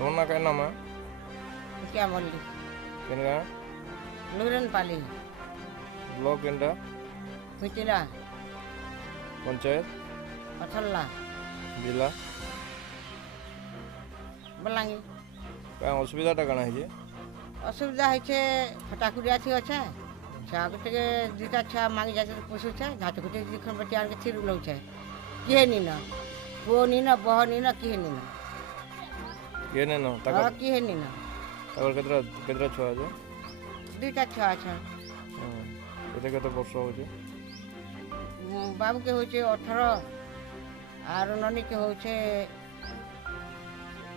तुम्हारा ना क्या नाम है? क्या बोली किन का? नूरन पाली ब्लॉक इंडा कुचिला पंचायत पथल्ला जिला बलांगी क्या असुविधाटा कण है? असुविधा है फटाकुरिया थी अच्छे छा गोटे दुटा छुआ मांगी जाते पोषुचे घाट गोटे दिखन बटे आन के थिर लौछे किहे नी ना पुओ नी ना बह नी ना किहे नी ना ये नहीं ना तक हाँ किहे नी ना तक कितना कितना छुआ है? दुटा छुआ अच्छा केते केते वर्ष हो जे? बाबू के होचे 18 आर ननी के होचे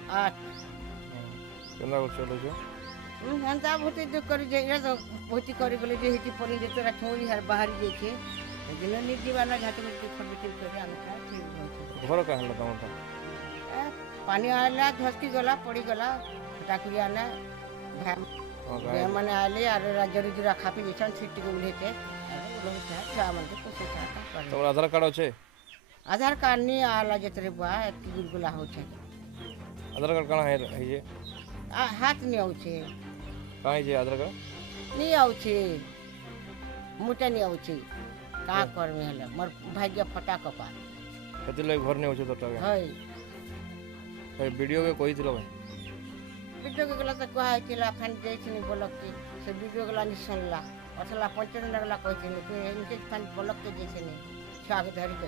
8 केना वर्ष हो जे? हेन्ता बहुत दुख करी जे तो बहुत करी गले जे हेटी पनी जे तोरा छोरी हर बाहरी जे छे दिन नी जीवाना घाट में खबर करे आनता ठीक होचे घर कहाँ है तमटा? पानी आला धसकी गला पड़ी गला फटाकुरिया ना भैया माने आले आर राजरी जुरा खापी बिछन छिट्टी के उलेते लोग छा मन के कुछ छा तुम्हारा आधार कार्ड अच्छे? आधार कार्ड नी आला जतरे बा की गुलगुला होचे आधार कार्ड कहाँ है ये? हाथ नी आउछे कहाँ है ये आधार कार्ड? नी आउछे मुटे नी आउछे का कर में हले मोर भाग्य फटा कपा कति लगे घर नहीं होचे तो टागे हई भाई वीडियो के कोई थिलो भाई वीडियो के गला त कहा केला फन जैसनी बोलक के से वीडियो गला नि सुनला असला पंचन लगला कहते नि के इनके फन बोलक के जैसनी छाग धरी के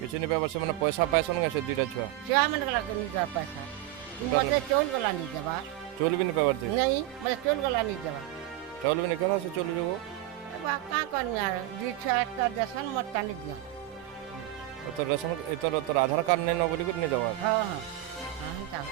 किसी ने पेपर से मैंने पैसा पैसा नहीं कैसे दीटा छुआ छा मन गला के नि जा पैसा मते चोल गला नि देबा चोल भी नहीं पेपर थे नहीं मते चोल गला नि देबा चोल भी नहीं कहना से चोल जो बा का कर में यार दी छा का दसन मत तानी दिया तो राशन तो आधार कार्ड नहीं ना बोली कुछ नहीं दवा हां हां हां